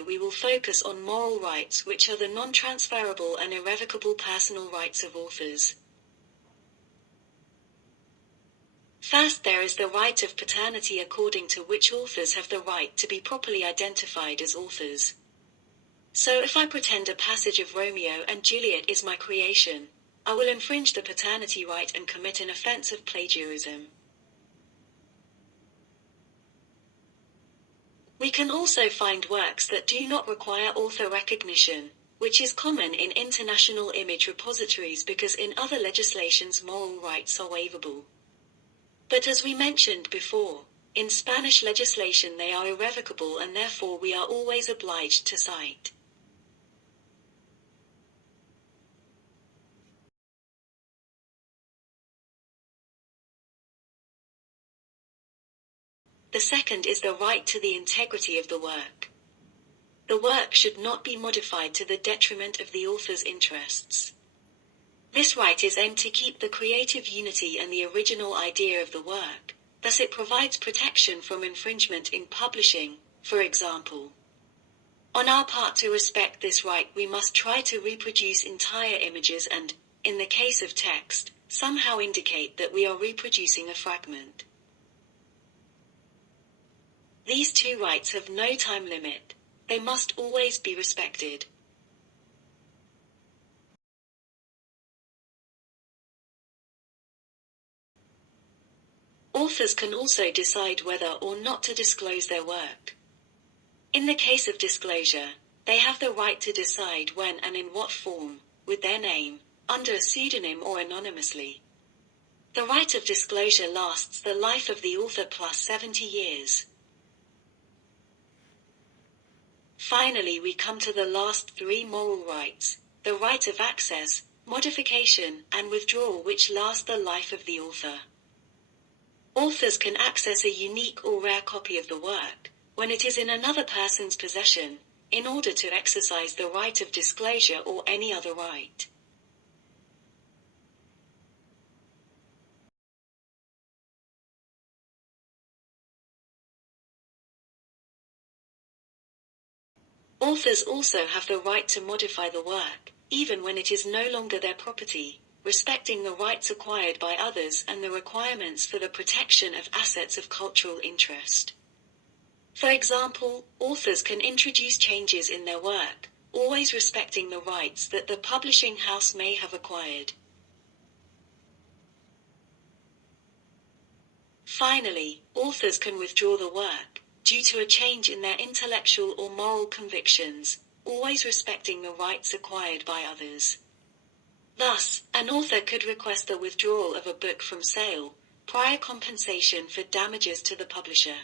video we will focus on moral rights, which are the non-transferable and irrevocable personal rights of authors. First, there is the right of paternity, according to which authors have the right to be properly identified as authors. So if I pretend a passage of Romeo and Juliet is my creation, I will infringe the paternity right and commit an offense of plagiarism. We can also find works that do not require author recognition, which is common in international image repositories because in other legislations moral rights are waivable. But as we mentioned before, in Spanish legislation they are irrevocable and therefore we are always obliged to cite. The second is the right to the integrity of the work. The work should not be modified to the detriment of the author's interests. This right is aimed to keep the creative unity and the original idea of the work, thus it provides protection from infringement in publishing, for example. On our part, to respect this right, we must try to reproduce entire images and, in the case of text, somehow indicate that we are reproducing a fragment. These two rights have no time limit. They must always be respected. Authors can also decide whether or not to disclose their work. In the case of disclosure, they have the right to decide when and in what form, with their name, under a pseudonym or anonymously. The right of disclosure lasts the life of the author plus 70 years. Finally, we come to the last three moral rights: the right of access, modification, and withdrawal, which last the life of the author. Authors can access a unique or rare copy of the work, when it is in another person's possession, in order to exercise the right of disclosure or any other right. Authors also have the right to modify the work, even when it is no longer their property, respecting the rights acquired by others and the requirements for the protection of assets of cultural interest. For example, authors can introduce changes in their work, always respecting the rights that the publishing house may have acquired. Finally, authors can withdraw the work, due to a change in their intellectual or moral convictions, always respecting the rights acquired by others. Thus, an author could request the withdrawal of a book from sale, prior compensation for damages to the publisher.